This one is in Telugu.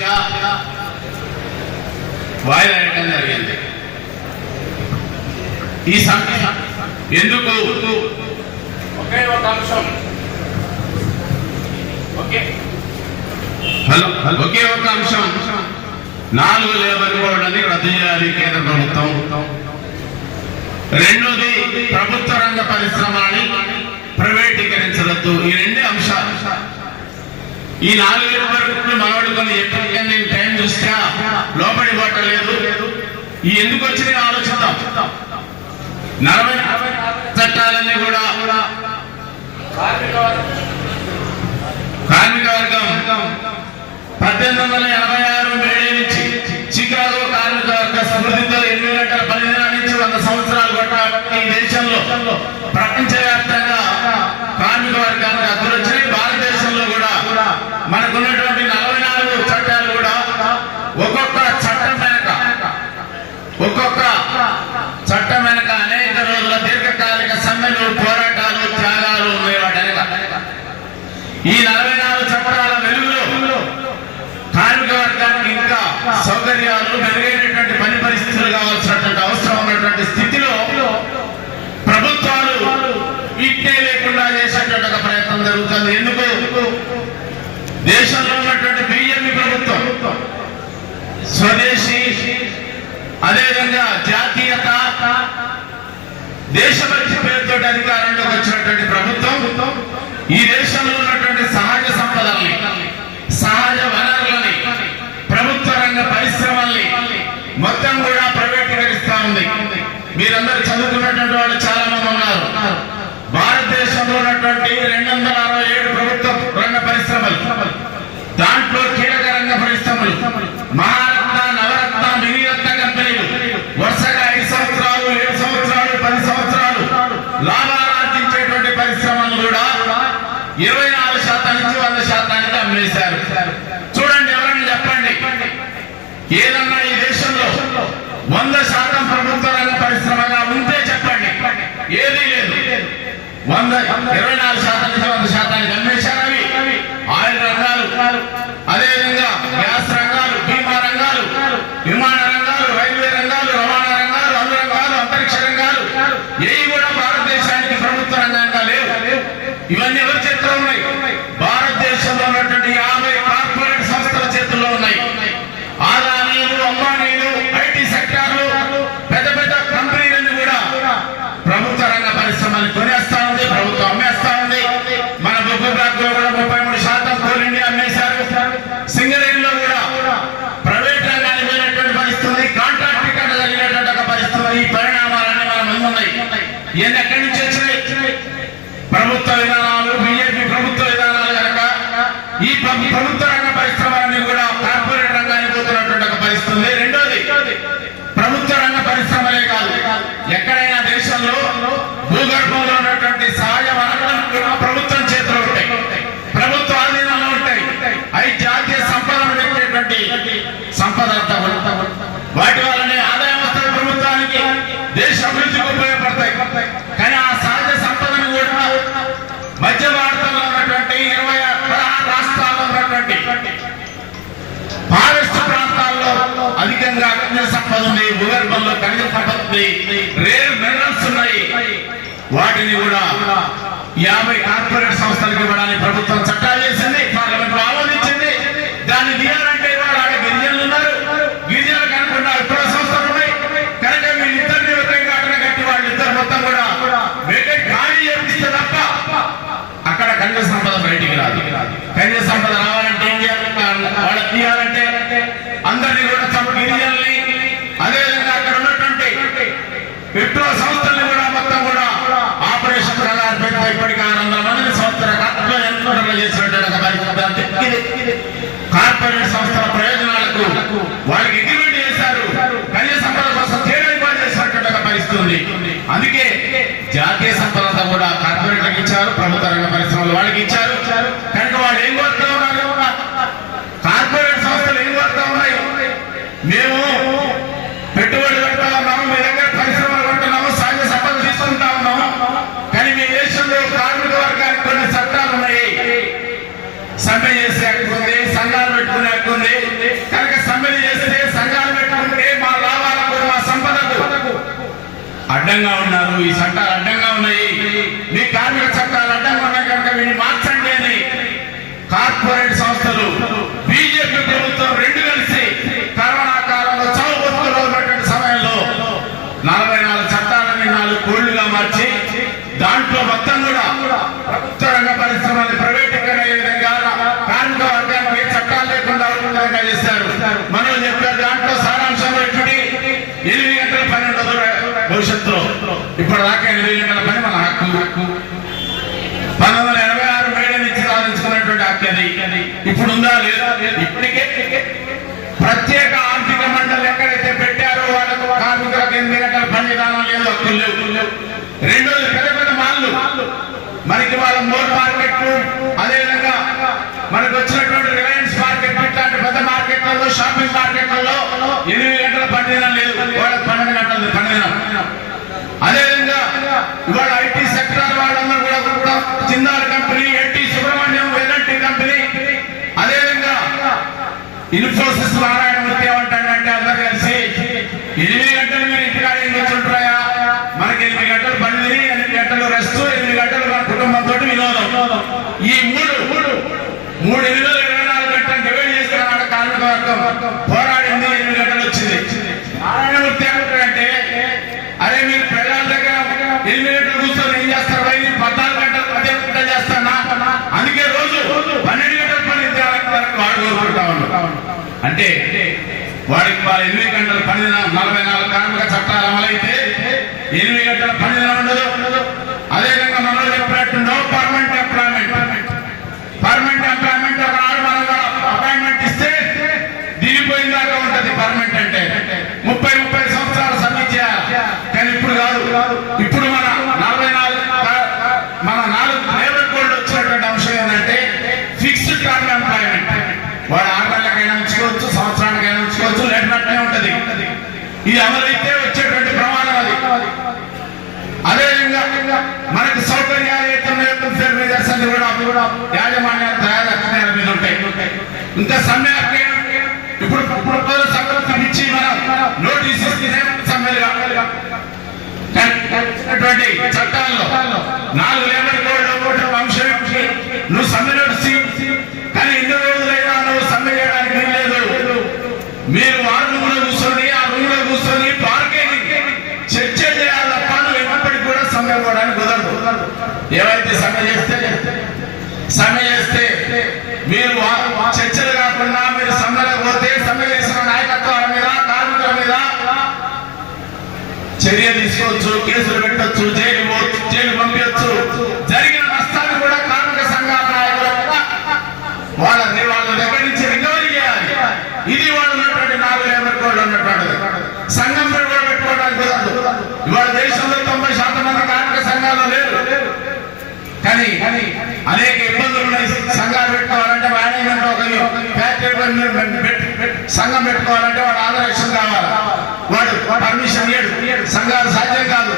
దృష్ట్యా వాయిదా వేయడం జరిగింది. ఈ సమ్మె ఎందుకు? ఒకే ఒక అంశం. ఓకే హలో ఒకే ఒక అంశం. నాలుగు లేబర్ కోడ్లని రద్దు చేయాలి కేంద్ర ప్రభుత్వం. రెండోది ప్రభుత్వ రంగ పరిశ్రమని ప్రైవేటీకరించవద్దు. ఈ రెండే అంశాలు. ఈ నాలుగు వరకు మనవడుకొని ఎప్పటికైనా నేను టైం చూస్తా లోపడి పట్టలేదు ఈ ఎందుకు వచ్చినాయి ఆలోచిద్దాం. నలభై చట్టాలన్నీ కూడా కార్మిక వర్గం పద్దెనిమిది వందల ఎనభై ఆరు మేడే నుంచి చికాగో కార్మిక వర్గ స్మృతితో ఎనిమిది గంటల పది దినాల నుంచి వంద సంవత్సరాలు కొట్టాబట్టి ఈ దేశంలో ప్రపంచవ్యాప్తంగా కార్మిక వర్గానికి హక్కులు వచ్చినాయి భారతదేశంలో కూడా మనకున్నటువంటి నలభై నాలుగు చట్టాలు కూడా ఒక్కొక్క చట్టం వెనక ఒక్కొక్క చట్టం వెనక అనేక రోజుల దీర్ఘకాలిక సమ్మెలు పోరాటాలు త్యాగాలు ఉన్నాయి వాటి వెనక ఈ నలభై నాలుగు చట్టాల వెలుగులో కార్మిక వర్గానికి ఇంకా సౌకర్యాలు మెరుగైనటువంటి పని పరిస్థితులు కావాల్సినటువంటి అవసరం ఉన్నటువంటి స్థితిలో ప్రభుత్వాలు వీటినే లేకుండా చేసేటువంటి ఒక ప్రయత్నం జరుగుతుంది. ఎందుకు? దేశంలో ఉన్నటువంటి బియ్యమి ప్రభుత్వం స్వదేశీ అదేవిధంగా జాతీయత దేశభక్తి పేరుతో అధికారంలోకి వచ్చినటువంటి ప్రభుత్వం ఈ దేశంలో ఉన్నటువంటి సహజ సంపదల్ని సహజ వనరులని ప్రభుత్వ రంగ పరిశ్రమల్ని మొత్తం కూడా ప్రైవేటీకరిస్తా ఉంది మీరందరూ చదువుకున్నటువంటి వాళ్ళు చాలా మంది ఉన్నారు భారతదేశంలో ఉన్నటువంటి రెండు వందల అరవై ఏడు ప్రభుత్వ రంగ పరిశ్రమలు దాంట్లో కీలక రంగ పరిశ్రమలు మహారత్న నవరత్న మినిరత్న కంపెనీలు వరుసగా ఐదు సంవత్సరాలు ఏడు సంవత్సరాలు పది సంవత్సరాలు లాభాలు ఆర్జించేటువంటి పరిశ్రమలు కూడా ఇరవై నాలుగు శాతం నుంచి వంద చేశారు. చూడండి ఎవరైనా చెప్పండి. ఏదన్నా ఈ దేశంలో వంద శాతం ప్రభుత్వ రంగ పరిశ్రమగా ఉంటే చెప్పండి. ఏదీ లేదు. వంద ఇరవై నాలుగు శాతం నుంచి వంద శాతానికి అమ్మేశారు అవి ఆయిల్ రంగాలు అదేవిధంగా గ్యాస్ రంగాలు బీమా రంగాలు విమాన రంగాలు రైల్వే రంగాలు రవాణా రంగాలు అన్ని రంగాలు అంతరిక్ష రంగాలు ఏవి కూడా భారతదేశానికి ప్రభుత్వ రంగంగా లేవు ఇవన్నీ ఎవరి చేతిలో ఉన్నాయి భారతదేశంలో ఉన్నటువంటి యాభై కార్పొరేట్ సంస్థల చేతుల్లో ఉన్నాయి ఆదానీలు అంబానీలు ఐటీ సెక్టార్లు పెద్ద పెద్ద కంపెనీలన్నీ కూడా ప్రభుత్వ రంగ పరిశ్రమలు కొనేస్తా ఉంది ప్రభుత్వం అమ్మేస్తా ఉంది మన బొగ్గు బ్లాక్లో కూడా ముప్పై మూడు శాతం కోల్ ఇండియా అమ్మేశారు సింగరేణిలో కూడా ప్రైవేట్ రంగానికి పోయినటువంటి పరిస్థితి ఉంది కాంట్రాక్ట్ ఇక్కడ జరిగినటువంటి ఒక పరిస్థితి ఉంది. ఈ పరిణామాలన్నీ మన ముందు ఉన్నాయి ఇవన్నీ ఎక్కడి నుంచి వచ్చినాయి? ప్రభుత్వ విధానాలు బిజెపి ప్రభుత్వ విధానాలు కనుక ఈ ప్రభుత్వ రంగ పరిశ్రమలన్నీ కూడా కార్పొరేట్ రంగానికి పోతున్నటువంటి ఒక పరిస్థితి రెండోది ప్రభుత్వ రంగ పరిశ్రమలే కాదు ఎక్కడైనా దేశంలో భూగర్భంలో ఉన్నటువంటి సహజ వనరులను కూడా ప్రభుత్వం చేతిలో ఉంటాయి. ప్రభుత్వ ఆధీనంలో ఉంటాయి. అవి జాతీయ సంపదను పెట్టేటువంటి సంపద వాటి వల్లనే ఆదాయం వస్తుంది ప్రభుత్వానికి దేశ అభివృద్ధికి ఉపయోగపడతాయి కానీ ఆ సహజ సంపదను కూడా మధ్య భారతంలో ఉన్నటువంటి ఇరవై పదహారు రాష్ట్రాల్లో ఉన్నటువంటి ఫారెస్ట్ ప్రాంతాల్లో అధికంగా ఖనిజ సంపద ఉంది భూగర్భంలో ఖనిజ సంపద ఉంది రేర్ మినరల్స్ ఉన్నాయి. వాటిని కూడా యాభై కార్పొరేట్ సంస్థలకు ఇవ్వడానికి వాళ్ళకి ఇచ్చారు కనుక వాళ్ళు ఏం కోరుతా ఉన్నారు కార్పొరేట్ సంస్థలు ఏం కోరుతా ఉన్నాయి? మేము పెట్టుబడి పెడతా ఉన్నాము మీ దగ్గర పరిశ్రమలు పెడుతున్నాము సహజ సంపదలు తీసుకుంటా ఉన్నాము. కానీ మీ దేశంలో కార్మిక వర్గానికి కొన్ని చట్టాలు ఉన్నాయి. సమ్మె చేసే హక్కు ఉంది సంఘాలు పెట్టుకునే హక్కు ఉంది. కనుక సమ్మెలు చేస్తే సంఘాలు పెట్టుకుంటే మా లాభాలకు మా సంపదకు అడ్డంగా ఉన్నారు. ఈ చట్టాలు అడ్డంగా ఉన్నాయి. ఉండే విధంగా మనం చెప్పారు దాంట్లో సారాంశం ఎటువంటి ఎనిమిది గంటల పని ఉండదు భవిష్యత్తులో ఇప్పుడు దాకా ఎనిమిది గంటల పని మన హక్కు. హక్కు పంతొమ్మిది వందల ఎనభై ఆరు మేడం ఇచ్చి సాధించుకున్నటువంటి హక్కు అది. ఇప్పుడు ఉందా లేదా? ఇప్పటికే ప్రత్యేక ఆర్థిక మండలి ఎక్కడైతే పెట్టారో వాళ్ళకు కార్మికులకు ఎనిమిది గంటల పని విధానం లేదు హక్కులు లేవు రెండోది పెద్ద పెద్ద మాల్లు మనకి వాళ్ళ మోర్ మార్కెట్ అదేవిధంగా మనకు వచ్చినటువంటి రిలయన్స్ మార్కెట్ ఇట్లాంటి పెద్ద మార్కెట్లలో షాపింగ్ మార్కెట్లలో ఎనిమిది గంటల పని దినం లేదు వాళ్ళకి పన్నెండు గంటల పని దినం అదేవిధంగా ఇవాళ ఐటీ సెక్టర్ వాళ్ళందరూ కూడా కూడా Jindal company NT Subrahmanyam L N T company అదేవిధంగా ఇన్ఫోసిస్ నారాయణమూర్తి ఏమంటాడంటే అందరూ కలిసి ఎనిమిది గంటలు మీరు ఇంటికాడ ఏం కూర్చుంటారా మనకి ఎనిమిది గంటలు పని తిని ఎనిమిది గంటలు రెస్ట్ ఎనిమిది గంటలు మన కుటుంబంతో వినోదం ఈ మూడు మూడు మూడు ఎనిమిది ఇరవై నాలుగు గంటలు డివైడ్ చేసుకున్నాడు కార్మిక వర్గం పోరాడింది ఎనిమిది గంటలు వచ్చింది నారాయణమూర్తి ఏమంటాడంటే అరే మీరు ప్రజల దగ్గర ఎనిమిది గంటలు కూర్చొని ఏం చేస్తారు? భయ్ పద్నాలుగు గంటలు పదిహేను గంటలు చేస్తానా అందుకే రోజు పన్నెండు గంటల పని వాడు కోరుకుంటా అంటే వాడికి వాళ్ళ ఎనిమిది గంటల పని దినం నలభై నాలుగు కార్మిక చట్టాలు అమలైతే ఎనిమిది గంటల పని దినం ఉండదు అదేవిధంగా మనం చెప్పినట్టు no permanent employment permanent employment ఒకనాడు మనం అపాయింట్మెంట్ ఇస్తే దిగిపోయిన దాకా ఉంటది పర్మనెంట్ అంటే ముప్పై ముప్పై సంవత్సరాలు సబ్మిట్ చేయాలి కానీ ఇప్పుడు కాదు ఇప్పుడు మన నలభై నాలుగు మన నాలుగు ప్రైవేట్ కోడ్ వచ్చినటువంటి అంశం ఏంటంటే ఫిక్స్డ్ టర్మ్ ఎంప్లాయ్మెంట్. వాడు ఆరు నెలలకైనా ఉంచుకోవచ్చు సంవత్సరానికైనా ఉంచుకోవచ్చు లేటనట్టే ఉంటది. ఇది అమలైతే వచ్చేటువంటి ప్రమాదం అది. అదేవిధంగా మనకి సౌకర్యాలు అయితే ఉన్నాయో ఫేర్ మేజర్స్ కూడా అవి కూడా యాజమాన్యాలు తయారు మీద ఉంటాయి. ఇంకా సమ్మె ఇప్పుడు ఇప్పుడు పలు ఇచ్చి మనం నోటీస్ ఇస్తే ఇచ్చినటువంటి చట్టాల్లో నాలుగు లేబర్ కోడ్ ఒకటి అంశం నువ్వు సమ్మె నడిచి కానీ ఎన్ని రోజులైనా నువ్వు సమ్మె చేయడానికి లేదు. మీరు ఆ కూడా కూర్చొని ఆ రూమ్లో కూర్చొని పార్కింగ్ చర్చ చేయాలి తప్ప నువ్వు ఎప్పటికి కూడా సమ్మె పోవడానికి కుదరదు. ఏవైతే సమ్మె చేస్తే సమ్మె చేస్తే మీరు వా- చర్య తీసుకోవచ్చు కేసులు పెట్టొచ్చు జైలు పోవచ్చు జైలు పంపించచ్చు. జరిగిన నష్టాన్ని కూడా కార్మిక సంఘాల నాయకులు మీద వాళ్ళ వాళ్ళ దగ్గర నుంచి రికవరీ చేయాలి. ఇది వాళ్ళు ఉన్నటువంటి నాలుగు లేబర్ కోడ్ ఉన్నటువంటిది. సంఘం కూడా పెట్టుకోవడానికి కుదరదు. ఇవాళ దేశంలో తొంభై శాతం మంది కార్మిక సంఘాలు లేరు. కానీ అనేక ఇబ్బందులు ఉన్నాయి. సంఘాలు పెట్టుకోవాలంటే మేనేజ్మెంట్ ఒక ఫ్యాక్టరీ సంఘం పెట్టుకోవాలంటే వాడు ఆదరక్షణ కావాలి. వాడు పర్మిషన్ ఇయ్యడు. సంఘాలు సాధ్యం కాదు.